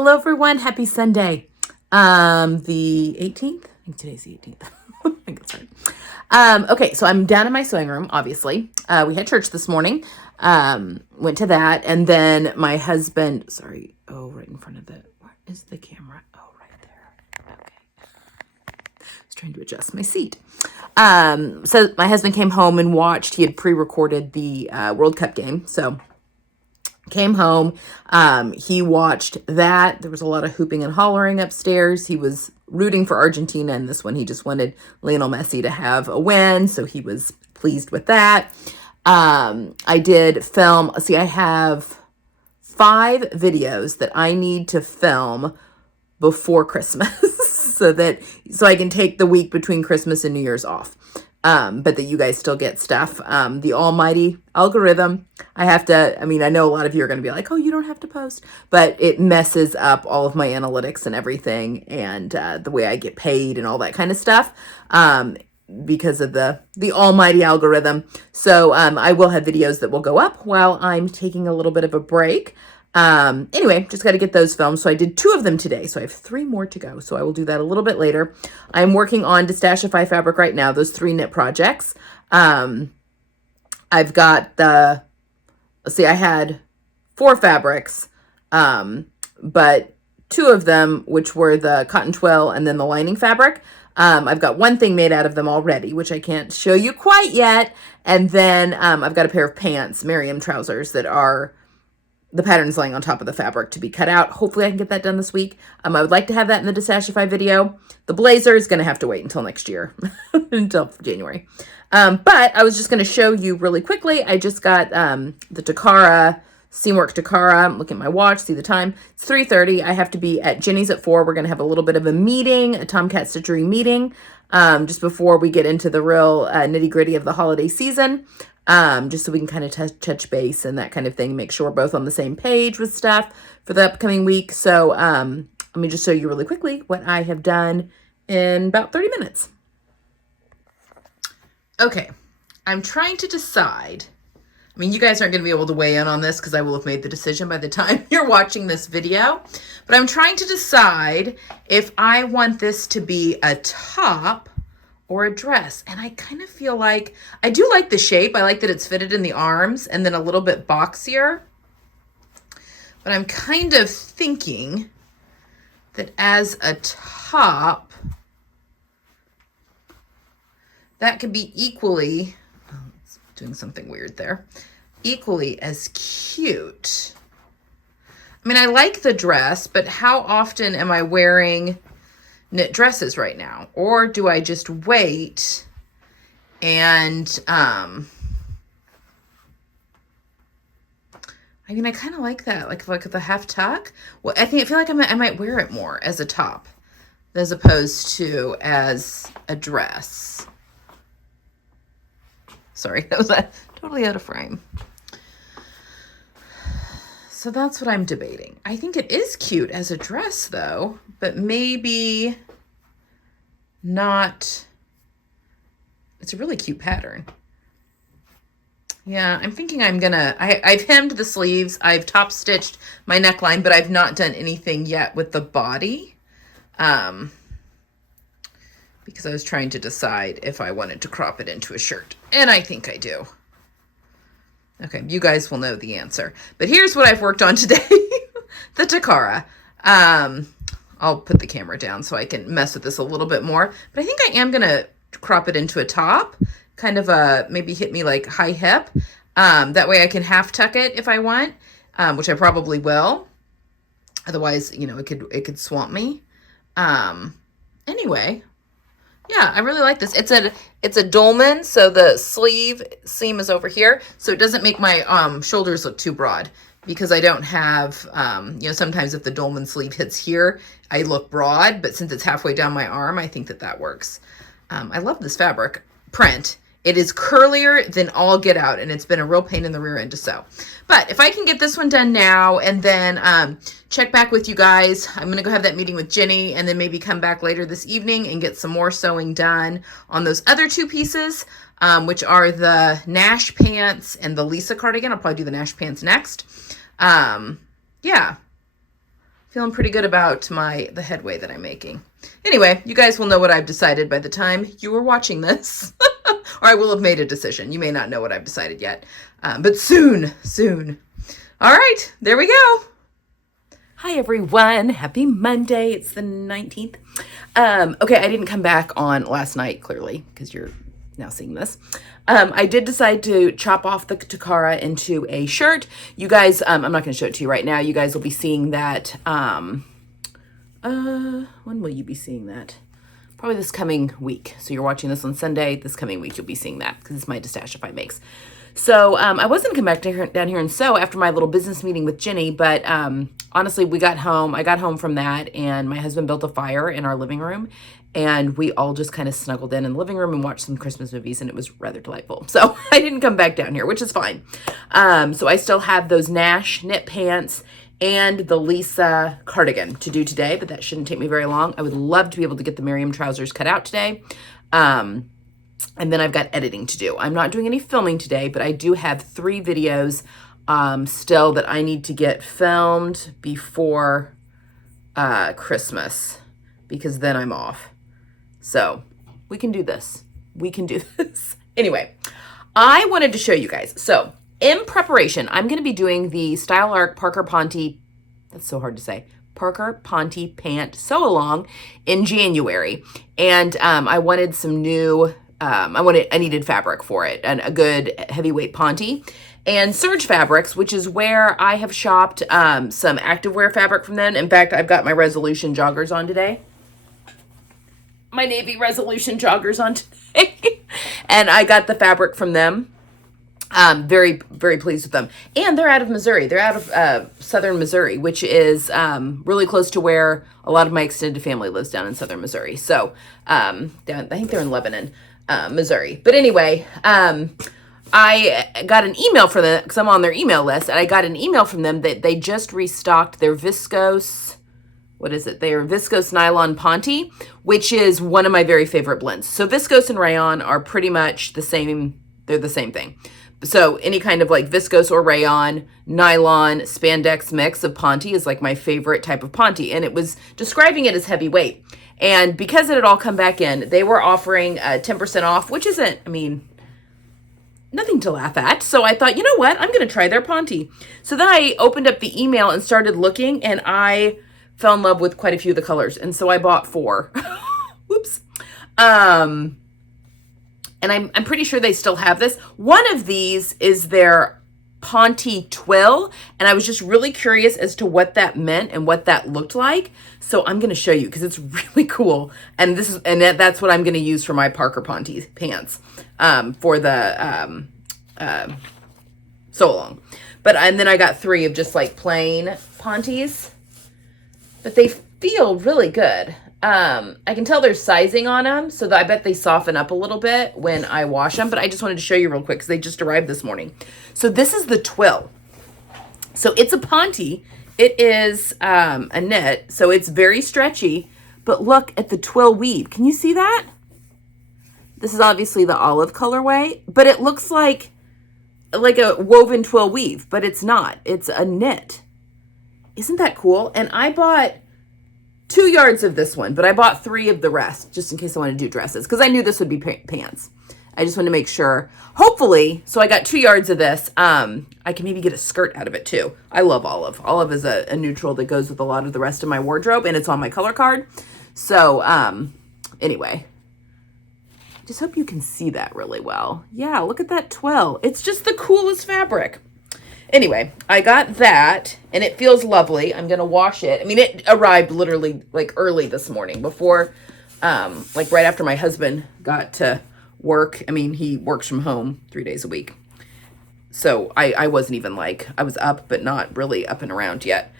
Hello everyone, happy Sunday. The 18th? I think today's the 18th. I think it's right. Okay, so I'm down in my sewing room, obviously. We had church this morning. Went to that, and then my husband, right in front of where is the camera? Oh, right there. Okay. I was trying to adjust my seat. So my husband came home and watched, he had pre-recorded the World Cup game, so came home. He watched that. There was a lot of hooping and hollering upstairs. He was rooting for Argentina in this one. He just wanted Lionel Messi to have a win, so he was pleased with that. I did film. See, I have 5 videos that I need to film before Christmas so I can take the week between Christmas and New Year's off. But that you guys still get stuff. The almighty algorithm, I know a lot of you are going to be like, oh, you don't have to post, but it messes up all of my analytics and everything, and the way I get paid and all that kind of stuff, because of the almighty algorithm. So I will have videos that will go up while I'm taking a little bit of a break. Anyway, just got to get those filmed. So I did 2 of them today. So I have 3 more to go. So I will do that a little bit later. I'm working on Destashify fabric right now, those 3 knit projects. I've got I had 4 fabrics, but 2 of them, which were the cotton twill and then the lining fabric. I've got 1 thing made out of them already, which I can't show you quite yet. And then, I've got a pair of pants, Miriam trousers, that are the pattern's laying on top of the fabric to be cut out. Hopefully I can get that done this week. I would like to have that in the Destashify video. The blazer is going to have to wait until next year, until January. But I was just going to show you really quickly. I just got the Takara, Seamwork Takara. I'm looking at my watch, see the time. It's 3:30. I have to be at Jenny's at 4. We're going to have a little bit of a meeting, a Tomcat Stitchery meeting, just before we get into the real nitty gritty of the holiday season. Just so we can kind of touch base and that kind of thing, make sure we're both on the same page with stuff for the upcoming week. So let me just show you really quickly what I have done in about 30 minutes. Okay, I'm trying to decide. I mean, you guys aren't going to be able to weigh in on this because I will have made the decision by the time you're watching this video. But I'm trying to decide if I want this to be a top or a dress. And I kind of feel like, I do like the shape. I like that it's fitted in the arms and then a little bit boxier. But I'm kind of thinking that as a top, that could be equally, oh, it's doing something weird there, equally as cute. I mean, I like the dress, but how often am I wearing knit dresses right now? Or do I just wait and I kind of like that, like the half tuck. Well, I feel like I might wear it more as a top as opposed to as a dress. Sorry, that was totally out of frame. So that's what I'm debating. I think it is cute as a dress though, but maybe not. It's a really cute pattern. Yeah, I'm thinking I've hemmed the sleeves. I've top stitched my neckline, but I've not done anything yet with the body. Because I was trying to decide if I wanted to crop it into a shirt. And I think I do. Okay, you guys will know the answer. But here's what I've worked on today. The Takara. I'll put the camera down so I can mess with this a little bit more. But I think I am going to crop it into a top. Kind of maybe hit me like high hip. That way I can half tuck it if I want, which I probably will. Otherwise, it could swamp me. Anyway. Yeah, I really like this. It's a dolman, so the sleeve seam is over here, so it doesn't make my shoulders look too broad because I don't have, sometimes if the dolman sleeve hits here, I look broad, but since it's halfway down my arm, I think that works. I love this fabric print. It is curlier than all get out, and it's been a real pain in the rear end to sew. But if I can get this one done now and then check back with you guys, I'm going to go have that meeting with Jenny and then maybe come back later this evening and get some more sewing done on those other 2 pieces, which are the Nash pants and the Lisa cardigan. I'll probably do the Nash pants next. Yeah. feeling pretty good about the headway that I'm making. Anyway, you guys will know what I've decided by the time you are watching this. Or I will have made a decision. You may not know what I've decided yet. But soon, soon. All right, there we go. Hi, everyone. Happy Monday. It's the 19th. Okay, I didn't come back on last night, clearly, because you're now seeing this. I did decide to chop off the Takara into a shirt. You guys, I'm not going to show it to you right now. You guys will be seeing that. When will you be seeing that? Probably this coming week. So you're watching this on Sunday. This coming week, you'll be seeing that because it's my Distashify makes. So I wasn't going to come back down here and sew after my little business meeting with Jenny, but honestly, we got home. I got home from that, and my husband built a fire in our living room, and we all just kind of snuggled in the living room and watched some Christmas movies, and it was rather delightful. So I didn't come back down here, which is fine. So I still have those Nash knit pants and the Lisa cardigan to do today, but that shouldn't take me very long. I would love to be able to get the Miriam trousers cut out today. And then I've got editing to do. I'm not doing any filming today, but I do have 3 videos still that I need to get filmed before Christmas, because then I'm off. So we can do this. We can do this. Anyway, I wanted to show you guys. So in preparation, I'm going to be doing the Style Arc Parker Ponte, that's so hard to say, Parker Ponte pant sew along in January. And I wanted some new, I needed fabric for it, and a good heavyweight Ponte. And Surge Fabrics, which is where I have shopped some activewear fabric from them. In fact, I've got my Resolution joggers on today. My navy Resolution joggers on today. And I got the fabric from them. Very, very pleased with them. And they're out of Missouri. They're out of southern Missouri, which is really close to where a lot of my extended family lives, down in southern Missouri. So I think they're in Lebanon, Missouri. But anyway, I got an email from them, because I'm on their email list, and I got an email from them that they just restocked their viscose, what is it? Their viscose nylon Ponte, which is one of my very favorite blends. So viscose and rayon are pretty much the same. They're the same thing. So any kind of like viscose or rayon, nylon, spandex mix of Ponte is like my favorite type of Ponte. And it was describing it as heavyweight. And because it had all come back in, they were offering 10% off, which isn't, I mean, nothing to laugh at. So I thought, you know what? I'm going to try their Ponte. So then I opened up the email and started looking, and I fell in love with quite a few of the colors. And so I bought 4. Whoops. And I'm pretty sure they still have this. One of these is their Ponte Twill, and I was just really curious as to what that meant and what that looked like. So I'm going to show you because it's really cool. And that's what I'm going to use for my Parker Ponte pants for the sew along. And then I got 3 of just like plain Pontes, but they feel really good. I can tell there's sizing on them, so that I bet they soften up a little bit when I wash them, but I just wanted to show you real quick because they just arrived this morning. So this is the Twill. So it's a Ponte. It is a knit, so it's very stretchy, but look at the Twill weave. Can you see that? This is obviously the olive colorway, but it looks like a woven twill weave, but it's not. It's a knit. Isn't that cool? And I bought 2 yards of this one, but I bought 3 of the rest just in case I want to do dresses, because I knew this would be pants. I just wanted to make sure. Hopefully, so I got 2 yards of this. I can maybe get a skirt out of it too. I love olive. Olive is a neutral that goes with a lot of the rest of my wardrobe, and it's on my color card. So anyway, just hope you can see that really well. Yeah, look at that twill. It's just the coolest fabric. Anyway, I got that, and it feels lovely. I'm going to wash it. I mean, it arrived literally like early this morning before, like right after my husband got to work. I mean, he works from home 3 days a week. So I wasn't even like, I was up, but not really up and around yet.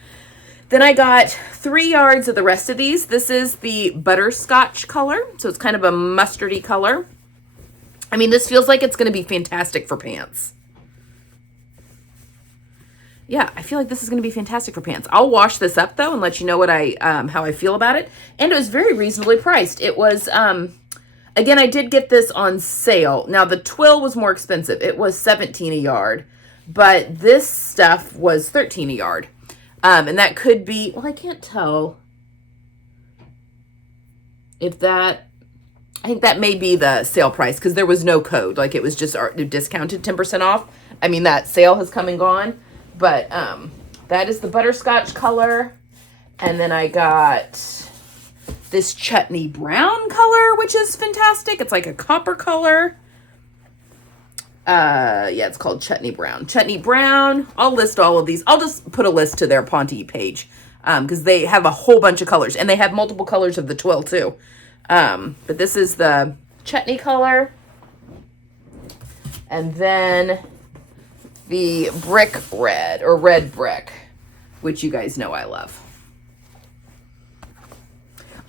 Then I got 3 yards of the rest of these. This is the butterscotch color. So it's kind of a mustardy color. I mean, this feels like it's going to be fantastic for pants. Yeah, I feel like this is going to be fantastic for pants. I'll wash this up though and let you know what how I feel about it. And it was very reasonably priced. It was, again, I did get this on sale. Now the twill was more expensive. It was $17 a yard, but this stuff was $13 a yard. And that could be, well, I can't tell if that, I think that may be the sale price because there was no code. Like it was just discounted 10% off. I mean, that sale has come and gone, but that is the butterscotch color. And then I got this chutney brown color, which is fantastic. It's like a copper color. Yeah, it's called chutney brown. Chutney brown. I'll list all of these. I'll just put a list to their Ponte page because they have a whole bunch of colors, and they have multiple colors of the twill too. But this is the chutney color, and then the brick red or red brick, which you guys know I love.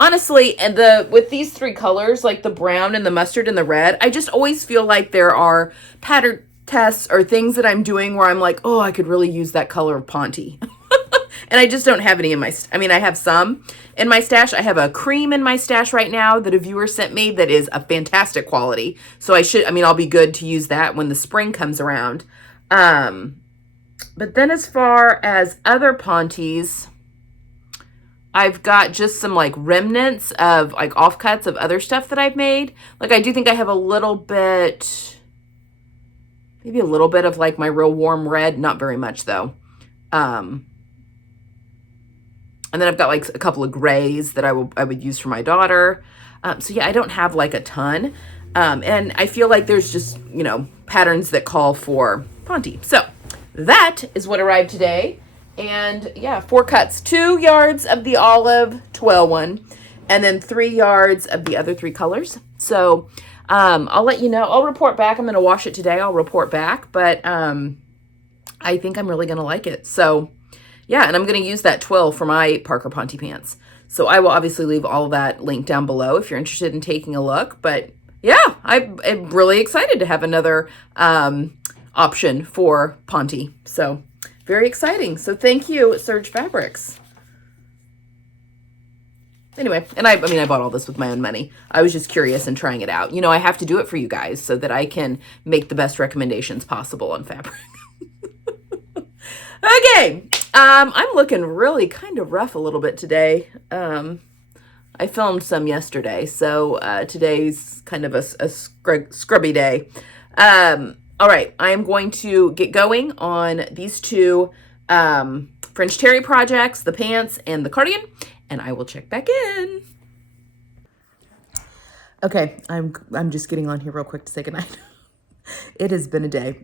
Honestly, and with these three colors, like the brown and the mustard and the red, I just always feel like there are pattern tests or things that I'm doing where I'm like, oh, I could really use that color of Ponte. And I just don't have any in my, I mean, I have some in my stash. I have a cream in my stash right now that a viewer sent me that is a fantastic quality. So I'll be good to use that when the spring comes around. But then as far as other Pontes, I've got just some like remnants of like offcuts of other stuff that I've made. Like I do think I have a little bit, maybe a little bit of like my real warm red, not very much though. And then I've got like a couple of grays that I would use for my daughter. So yeah, I don't have like a ton. And I feel like there's just, patterns that call for Ponte. So that is what arrived today. And yeah, 4 cuts, 2 yards of the olive twill one, and then 3 yards of the other 3 colors. So I'll let you know. I'll report back. I'm going to wash it today. I'll report back, but I think I'm really going to like it. So yeah, and I'm going to use that twill for my Parker Ponte pants. So I will obviously leave all of that linked down below if you're interested in taking a look. But yeah, I'm really excited to have another option for Ponte. So very exciting. So thank you, Surge Fabrics. Anyway, and I bought all this with my own money. I was just curious and trying it out. I have to do it for you guys so that I can make the best recommendations possible on fabric. Okay, I'm looking really kind of rough a little bit today. I filmed some yesterday, so today's kind of a scrubby day. All right, I am going to get going on these 2 French terry projects, the pants and the cardigan, and I will check back in. Okay, I'm just getting on here real quick to say goodnight. It has been a day.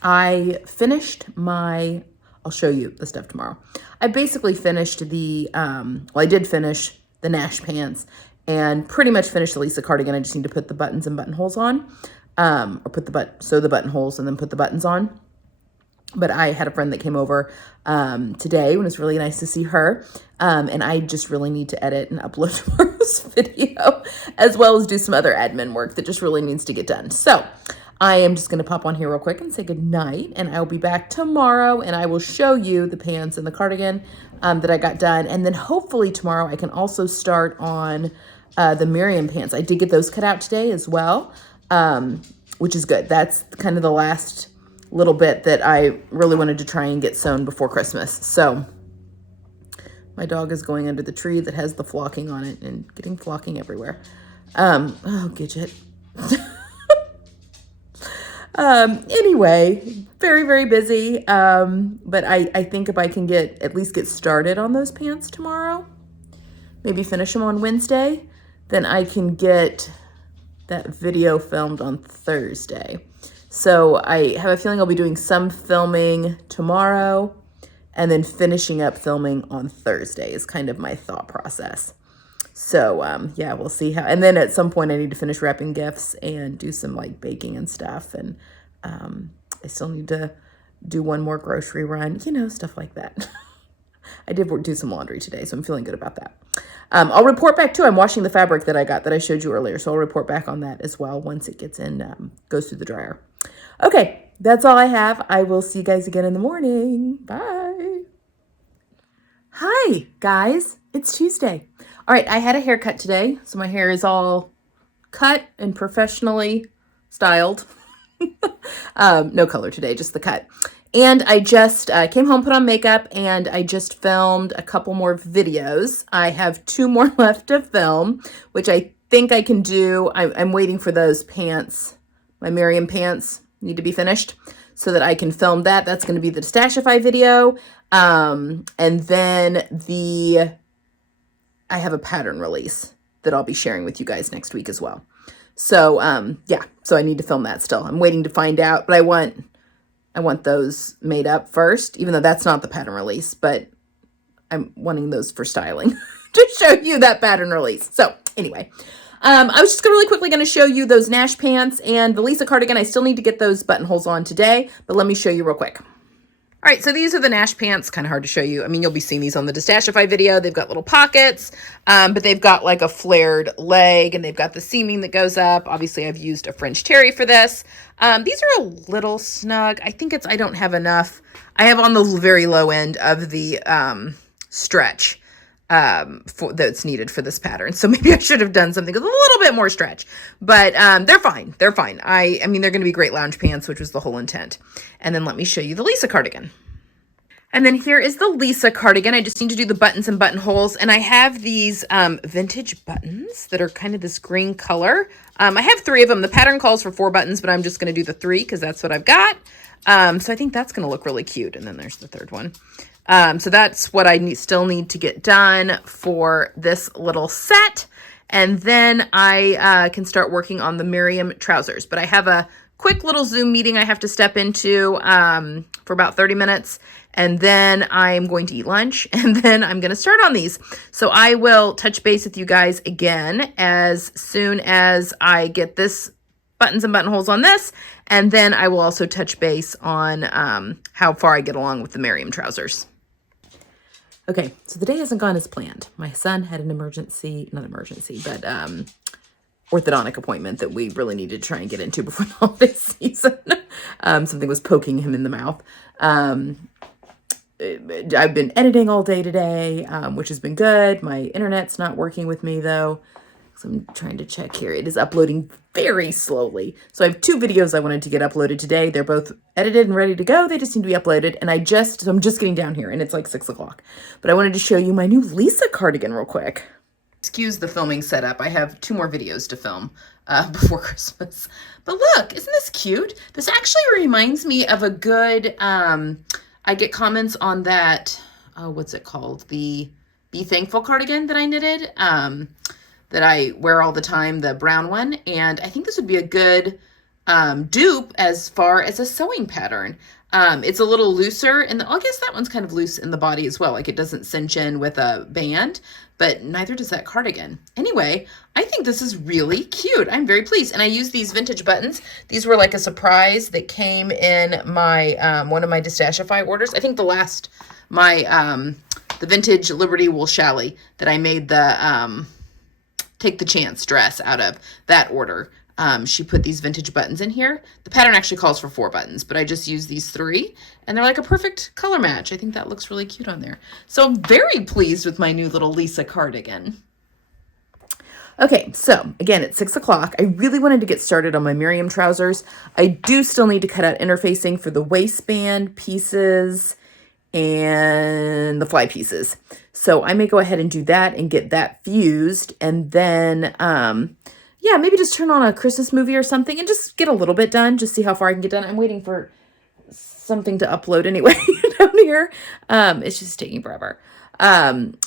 I finished I'll show you the stuff tomorrow. I basically finished I did finish the Nash pants and pretty much finished the Lisa cardigan. I just need to put the buttons and buttonholes on. Or sew the buttonholes and then put the buttons on. But I had a friend that came over today, and it was really nice to see her. And I just really need to edit and upload tomorrow's video, as well as do some other admin work that just really needs to get done. So I am just going to pop on here real quick and say good night, and I will be back tomorrow, and I will show you the pants and the cardigan that I got done. And then hopefully tomorrow I can also start on the Miriam pants. I did get those cut out today as well. Which is good. That's kind of the last little bit that I really wanted to try and get sewn before Christmas. So my dog is going under the tree that has the flocking on it and getting flocking everywhere. Oh, Gidget. Anyway, very, very busy. But I think if I can at least get started on those pants tomorrow, maybe finish them on Wednesday, then I can get that video filmed on Thursday. So I have a feeling I'll be doing some filming tomorrow and then finishing up filming on Thursday is kind of my thought process. So yeah, we'll see how, and then at some point I need to finish wrapping gifts and do some like baking and stuff. And I still need to do one more grocery run, stuff like that. I did do some laundry today, so I'm feeling good about that. I'll report back too. I'm washing the fabric that I got that I showed you earlier. So I'll report back on that as well once it gets in, goes through the dryer. Okay, that's all I have. I will see you guys again in the morning. Bye. Hi, guys. It's Tuesday. All right, I had a haircut today. So my hair is all cut and professionally styled. No color today, just the cut. And I just came home, put on makeup, and I just filmed a couple more videos. I have 2 more left to film, which I think I can do. I'm waiting for those pants. My Miriam pants need to be finished so that I can film that. That's going to be the Stashify video. And then I have a pattern release that I'll be sharing with you guys next week as well. So, yeah, so I need to film that still. I'm waiting to find out, but I want those made up first, even though that's not the pattern release, but I'm wanting those for styling to show you that pattern release. So anyway, I was just really quickly going to show you those Nash pants and the Lisa cardigan. I still need to get those buttonholes on today, but let me show you real quick. All right, so these are the Nash pants. Kind of hard to show you. I mean, you'll be seeing these on the Destashify video. They've got little pockets, but they've got like a flared leg, and they've got the seaming that goes up. Obviously, I've used a French terry for this. These are a little snug. I think I don't have enough. I have on the very low end of the stretch that's needed for this pattern. So maybe I should have done something with a little bit more stretch, but they're fine. They're fine. I mean, they're going to be great lounge pants, which was the whole intent. And then let me show you the Lisa cardigan. And then here is the Lisa cardigan. I just need to do the buttons and buttonholes. And I have these vintage buttons that are kind of this green color. I have 3 of them. The pattern calls for 4 buttons, but I'm just going to do the 3 because that's what I've got. So I think that's going to look really cute. And then there's the 3rd one. So that's what I still need to get done for this little set. And then I can start working on the Miriam trousers. But I have a quick little Zoom meeting I have to step into for about 30 minutes. And then I'm going to eat lunch. And then I'm going to start on these. So I will touch base with you guys again as soon as I get this buttons and buttonholes on this. And then I will also touch base on how far I get along with the Miriam trousers. Okay, so the day hasn't gone as planned. My son had an orthodontic appointment that we really needed to try and get into before the holiday season. Something was poking him in the mouth. I've been editing all day today, which has been good. My internet's not working with me though. So I'm trying to check here. It is uploading very slowly. So I have 2 videos I wanted to get uploaded today. They're both edited and ready to go. They just need to be uploaded. And I'm just getting down here and it's like 6 o'clock. But I wanted to show you my new Lisa cardigan real quick. Excuse the filming setup. I have 2 more videos to film before Christmas. But look, isn't this cute? This actually reminds me of a good, I get comments on that, what's it called? The Be Thankful cardigan that I knitted. That I wear all the time, the brown one. And I think this would be a good dupe as far as a sewing pattern. It's a little looser, and I guess that one's kind of loose in the body as well. Like it doesn't cinch in with a band, but neither does that cardigan. Anyway, I think this is really cute. I'm very pleased. And I use these vintage buttons. These were like a surprise that came in my one of my Destashify orders. I think the vintage Liberty Wool Challis that I made the Take the Chance dress out of that order. She put these vintage buttons in here. The pattern actually calls for 4 buttons, but I just used these 3 and they're like a perfect color match. I think that looks really cute on there. So I'm very pleased with my new little Lisa cardigan. Okay, so again, it's 6 o'clock. I really wanted to get started on my Miriam trousers. I do still need to cut out interfacing for the waistband pieces and the fly pieces. So I may go ahead and do that and get that fused. And then, yeah, maybe just turn on a Christmas movie or something and just get a little bit done. Just see how far I can get done. I'm waiting for something to upload anyway down here. It's just taking forever.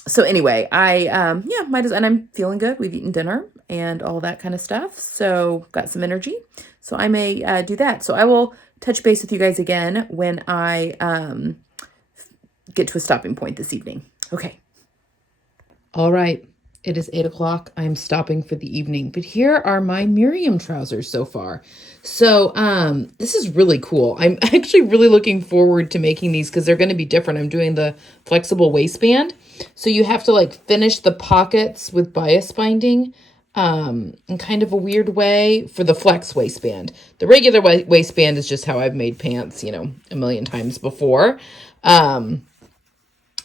So anyway, yeah, and I'm feeling good. We've eaten dinner and all that kind of stuff. So got some energy. So I may do that. So I will touch base with you guys again when I get to a stopping point this evening. Okay. All right. It is 8 o'clock. I'm stopping for the evening, but here are my Miriam trousers so far. So, this is really cool. I'm actually really looking forward to making these because they're going to be different. I'm doing the flexible waistband. So you have to like finish the pockets with bias binding, in kind of a weird way for the flex waistband. The regular waistband is just how I've made pants, a million times before.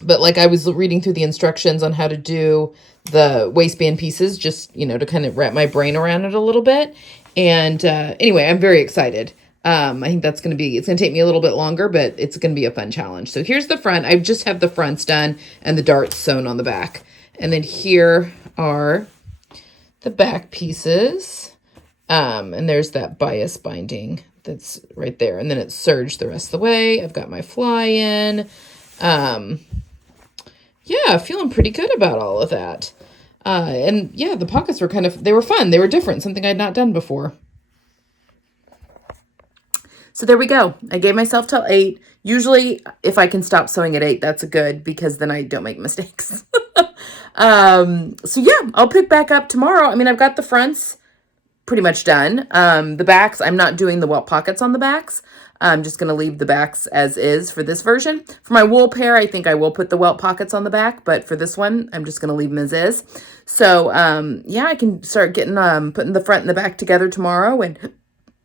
But like I was reading through the instructions on how to do the waistband pieces, just, to kind of wrap my brain around it a little bit. And anyway, I'm very excited. I think it's going to take me a little bit longer, but it's going to be a fun challenge. So here's the front. I just have the fronts done and the darts sewn on the back. And then here are the back pieces. And there's that bias binding that's right there. And then it's serged the rest of the way. I've got my fly in. Yeah, feeling pretty good about all of that. And yeah, the pockets were they were fun. They were different, something I'd not done before. So there we go. I gave myself till 8. Usually if I can stop sewing at 8, that's good because then I don't make mistakes. So yeah, I'll pick back up tomorrow. I mean, I've got the fronts pretty much done. The backs, I'm not doing the welt pockets on the backs. I'm just going to leave the backs as is for this version. For my wool pair, I think I will put the welt pockets on the back, but for this one, I'm just going to leave them as is. So, yeah, I can start getting, putting the front and the back together tomorrow and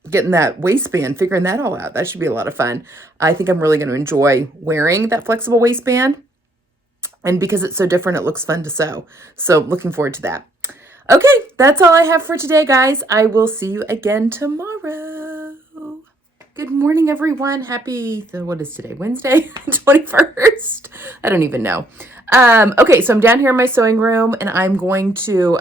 getting that waistband, figuring that all out. That should be a lot of fun. I think I'm really going to enjoy wearing that flexible waistband. And because it's so different, it looks fun to sew. So looking forward to that. Okay, that's all I have for today, guys. I will see you again tomorrow. Good morning, everyone. Happy, what is today? Wednesday, 21st? I don't even know. Okay, so I'm down here in my sewing room, and I'm going to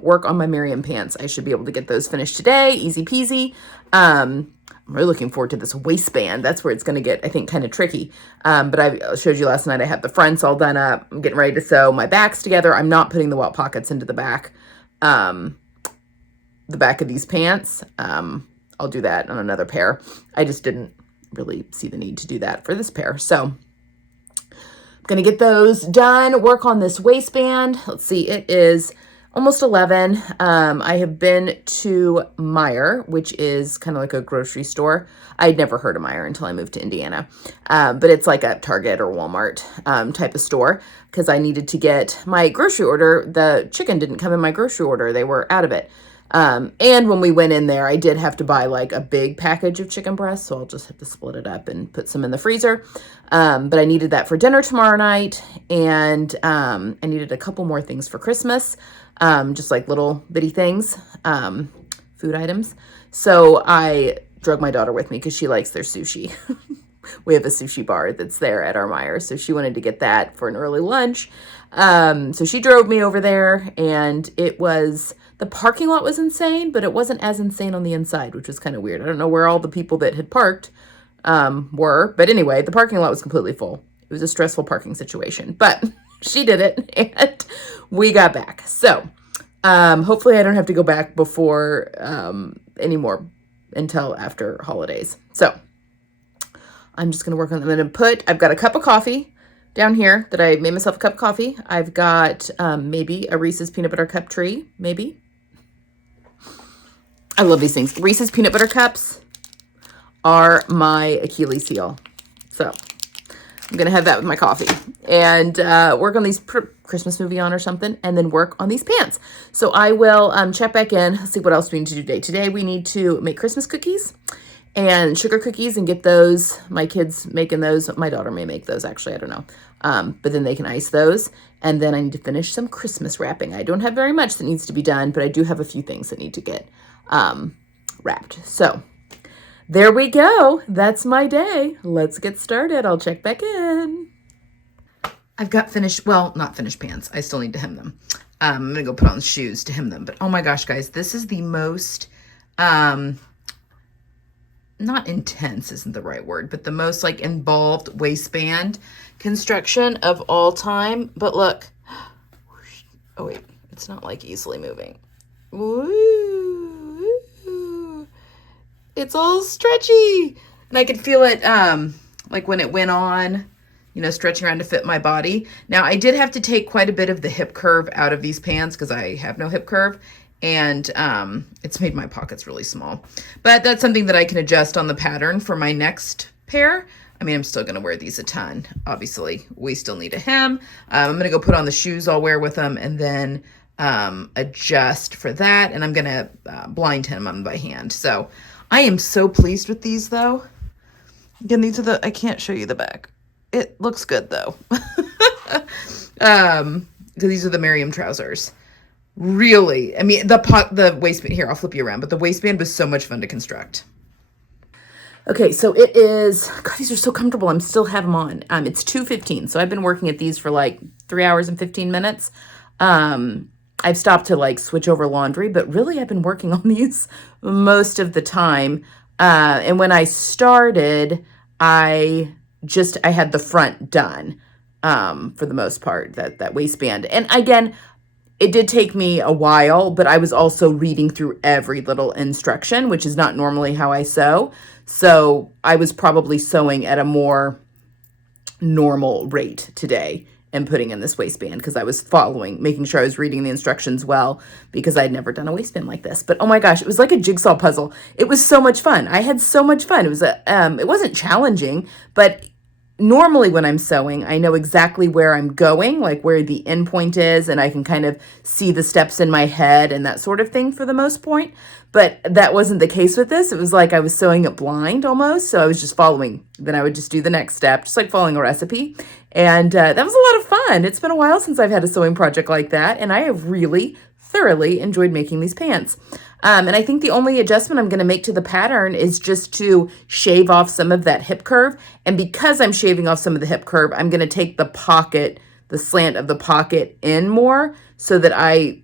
work on my Miriam pants. I should be able to get those finished today. Easy peasy. I'm really looking forward to this waistband. That's where it's going to get, I think, kind of tricky. But I showed you last night I have the fronts all done up. I'm getting ready to sew my backs together. I'm not putting the welt pockets into the back of these pants. I'll do that on another pair. I just didn't really see the need to do that for this pair. So I'm going to get those done, work on this waistband. Let's see, it is almost 11. I have been to Meijer, which is kind of like a grocery store. I'd never heard of Meijer until I moved to Indiana. But it's like a Target or Walmart type of store because I needed to get my grocery order. The chicken didn't come in my grocery order. They were out of it. And when we went in there, I did have to buy like a big package of chicken breasts. So I'll just have to split it up and put some in the freezer. But I needed that for dinner tomorrow night. And I needed a couple more things for Christmas. Just like little bitty things, food items. So I drug my daughter with me because she likes their sushi. We have a sushi bar that's there at our Meijer. So she wanted to get that for an early lunch. So she drove me over there, and the parking lot was insane, but it wasn't as insane on the inside, which was kind of weird. I don't know where all the people that had parked were. But anyway, the parking lot was completely full. It was a stressful parking situation, but she did it, and we got back. So hopefully I don't have to go back before anymore until after holidays. So I'm just going to work on them. I've got a cup of coffee down here that I made myself a cup of coffee. I've got maybe a Reese's peanut butter cup tree, maybe. I love these things. Reese's peanut butter cups are my Achilles heel. So I'm going to have that with my coffee and work on these Christmas movie on or something, and then work on these pants. So I will check back in, see what else we need to do today. Today we need to make Christmas cookies and sugar cookies and get those. My kids making those. My daughter may make those, actually. I don't know. But then they can ice those. And then I need to finish some Christmas wrapping. I don't have very much that needs to be done, but I do have a few things that need to get wrapped. So there we go. That's my day. Let's get started. I'll check back in. I've got not finished pants. I still need to hem them. I'm going to go put on shoes to hem them. But oh my gosh, guys, this is the most, not intense isn't the right word, but the most like involved waistband construction of all time. But look, oh wait, it's not like easily moving. Woo, it's all stretchy, and I could feel it like when it went on, stretching around to fit my body. Now I did have to take quite a bit of the hip curve out of these pants because I have no hip curve. And it's made my pockets really small. But that's something that I can adjust on the pattern for my next pair. I mean, I'm still going to wear these a ton. Obviously, we still need a hem. I'm going to go put on the shoes I'll wear with them and then adjust for that. And I'm going to blind hem them by hand. So I am so pleased with these, though. Again, I can't show you the back. It looks good, though. Because these are the Miriam trousers. Really, I mean, the waistband, here, I'll flip you around, but the waistband was so much fun to construct. Okay, so it is, God, these are so comfortable. I'm still have them on. It's 2:15, so I've been working at these for like 3 hours and 15 minutes. I've stopped to like switch over laundry, but really I've been working on these most of the time. And when I started, I had the front done, for the most part, that waistband. And again, it did take me a while, but I was also reading through every little instruction, which is not normally how I sew. So I was probably sewing at a more normal rate today and putting in this waistband because I was making sure I was reading the instructions well because I'd never done a waistband like this. But oh my gosh, it was like a jigsaw puzzle. It was so much fun. I had so much fun. It wasn't challenging, but normally when I'm sewing, I know exactly where I'm going, like where the end point is, and I can kind of see the steps in my head and that sort of thing for the most point. But that wasn't the case with this. It was like I was sewing it blind almost. So I was just following. Then I would just do the next step, just like following a recipe. And that was a lot of fun. It's been a while since I've had a sewing project like that. And I have really thoroughly enjoyed making these pants. And I think the only adjustment I'm going to make to the pattern is just to shave off some of that hip curve. And because I'm shaving off some of the hip curve, I'm going to take the slant of the pocket in more so that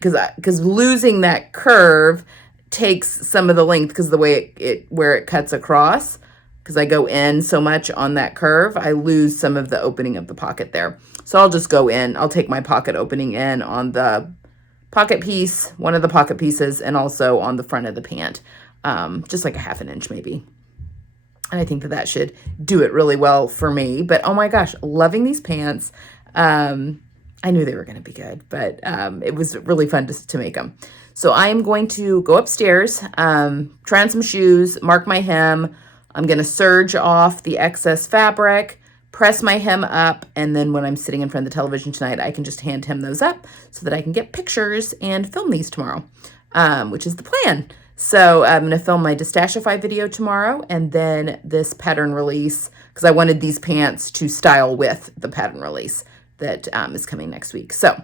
because losing that curve takes some of the length because the way where it cuts across, because I go in so much on that curve, I lose some of the opening of the pocket there. So I'll just go in. I'll take my pocket opening in on the pocket piece, one of the pocket pieces, and also on the front of the pant, just like a 1/2 inch maybe. And I think that should do it really well for me. But oh my gosh, loving these pants. I knew they were going to be good, but it was really fun to make them. So I am going to go upstairs, try on some shoes, mark my hem. I'm going to serge off the excess fabric, press my hem up, and then when I'm sitting in front of the television tonight, I can just hand hem those up so that I can get pictures and film these tomorrow, which is the plan. So I'm going to film my Distashify video tomorrow and then this pattern release because I wanted these pants to style with the pattern release that is coming next week. So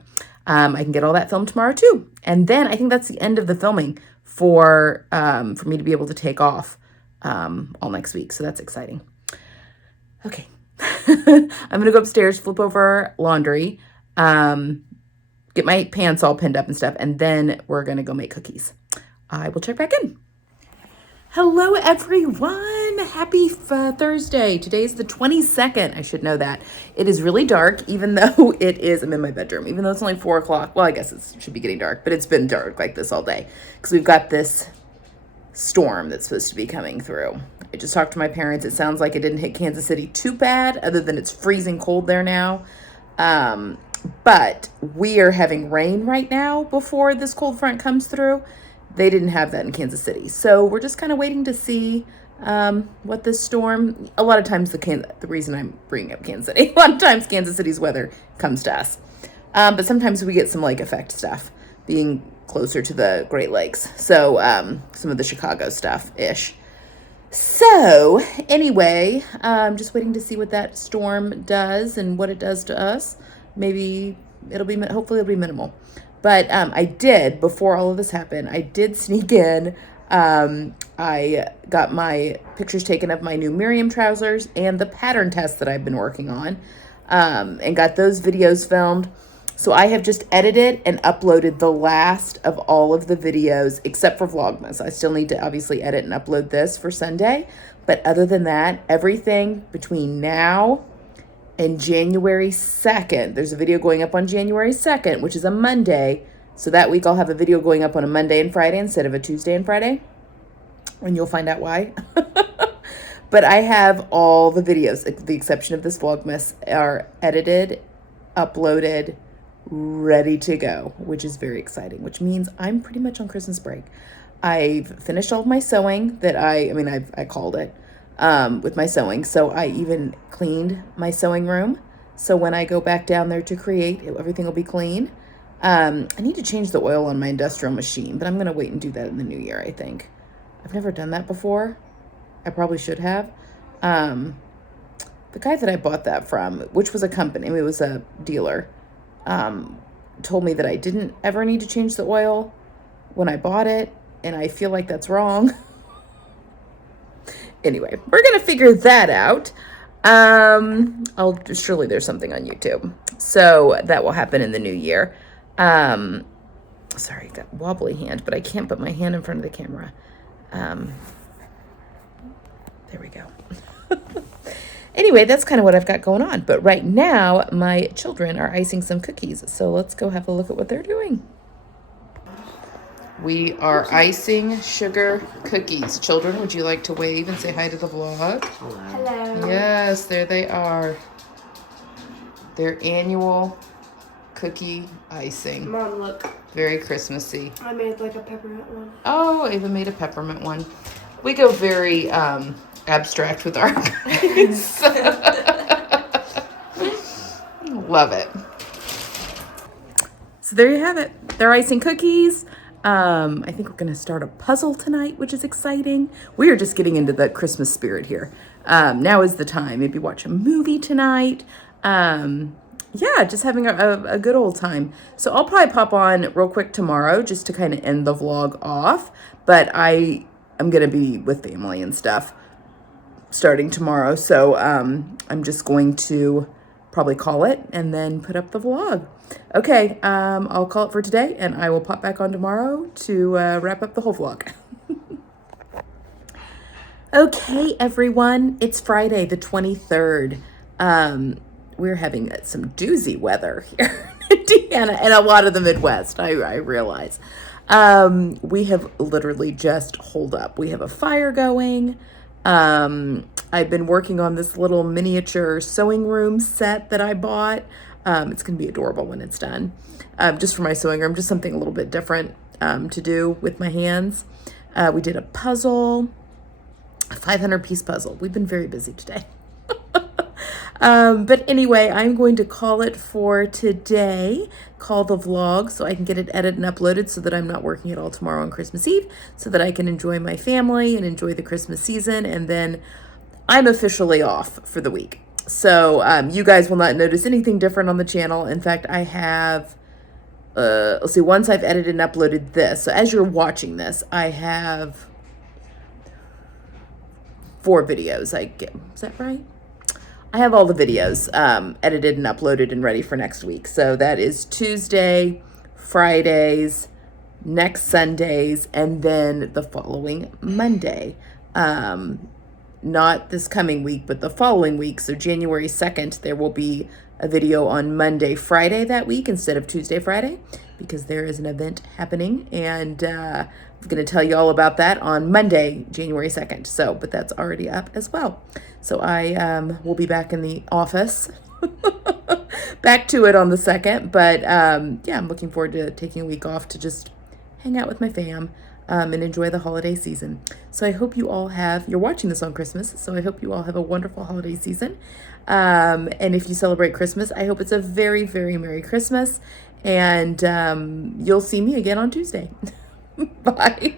I can get all that filmed tomorrow too. And then I think that's the end of the filming for me to be able to take off all next week. So that's exciting. Okay. I'm going to go upstairs, flip over laundry, get my pants all pinned up and stuff, and then we're going to go make cookies. I will check back in. Hello, everyone. Happy Thursday. Today's the 22nd. I should know that. It is really dark, even though I'm in my bedroom, even though it's only 4 o'clock. Well, I guess it should be getting dark, but it's been dark like this all day because we've got this storm that's supposed to be coming through. I just talked to my parents. It sounds like it didn't hit Kansas City too bad, other than it's freezing cold there now. But we are having rain right now before this cold front comes through. They didn't have that in Kansas City. So we're just kind of waiting to see what this storm, a lot of times the reason I'm bringing up Kansas City, a lot of times Kansas City's weather comes to us. But sometimes we get some lake effect stuff being closer to the Great Lakes. So some of the Chicago stuff-ish. So anyway, I'm just waiting to see what that storm does and what it does to us. Maybe hopefully it'll be minimal. But before all of this happened, I did sneak in. I got my pictures taken of my new Miriam trousers and the pattern test that I've been working on, and got those videos filmed. So I have just edited and uploaded the last of all of the videos, except for Vlogmas. I still need to obviously edit and upload this for Sunday. But other than that, everything between now and January 2nd, there's a video going up on January 2nd, which is a Monday. So that week I'll have a video going up on a Monday and Friday instead of a Tuesday and Friday. And you'll find out why. But I have all the videos, with the exception of this Vlogmas, are edited, uploaded, ready to go, which is very exciting, which means I'm pretty much on Christmas break. I've finished all of my sewing that I called it with my sewing. So I even cleaned my sewing room. So when I go back down there to create, everything will be clean. I need to change the oil on my industrial machine, but I'm going to wait and do that in the new year, I think. I've never done that before. I probably should have. The guy that I bought that from, which was a company, it was a dealer, told me that I didn't ever need to change the oil when I bought it, and I feel like that's wrong. Anyway, we're going to figure that out. Surely there's something on YouTube. So that will happen in the new year. Sorry, I got wobbly hand, but I can't put my hand in front of the camera. There we go. Anyway, that's kind of what I've got going on. But right now, my children are icing some cookies. So let's go have a look at what they're doing. We are icing sugar cookies. Children, would you like to wave and say hi to the vlog? Hello. Yes, there they are. Their annual cookie icing. Mom, look. Very Christmassy. I made like a peppermint one. Oh, Ava made a peppermint one. We go very abstract with our cookies. Love it. So there you have it. They're icing cookies. I think we're going to start a puzzle tonight, which is exciting. We are just getting into the Christmas spirit here. Now is the time. Maybe watch a movie tonight. Yeah, just having a good old time. So I'll probably pop on real quick tomorrow just to kind of end the vlog off. But I'm going to be with family and stuff starting tomorrow. So I'm just going to probably call it and then put up the vlog. Okay, I'll call it for today, and I will pop back on tomorrow to wrap up the whole vlog. Okay, everyone, it's Friday the 23rd. We're having some doozy weather here in Indiana and a lot of the Midwest, I realize. We have literally just holed up. We have a fire going. I've been working on this little miniature sewing room set that I bought. It's going to be adorable when it's done. Just for my sewing room, just something a little bit different to do with my hands. We did a puzzle, a 500-piece puzzle. We've been very busy today. But anyway, I'm going to call it for today, call the vlog so I can get it edited and uploaded so that I'm not working at all tomorrow on Christmas Eve, so that I can enjoy my family and enjoy the Christmas season, and then I'm officially off for the week. So you guys will not notice anything different on the channel. In fact, I have, let's see, once I've edited and uploaded this, so as you're watching this, I have 4 videos. Is that right? I have all the videos edited and uploaded and ready for next week. So that is Tuesday, Fridays, next Sundays, and then the following Monday. Not this coming week, but the following week. So January 2nd, there will be a video on Monday, Friday that week instead of Tuesday, Friday, because there is an event happening. And I'm going to tell you all about that on Monday, January 2nd. So, but that's already up as well. So I will be back in the office, back to it on the 2nd. But yeah, I'm looking forward to taking a week off to just hang out with my fam. And enjoy the holiday season. So I hope you all you're watching this on Christmas, so I hope you all have a wonderful holiday season. And if you celebrate Christmas, I hope it's a very, very Merry Christmas. And you'll see me again on Tuesday. Bye.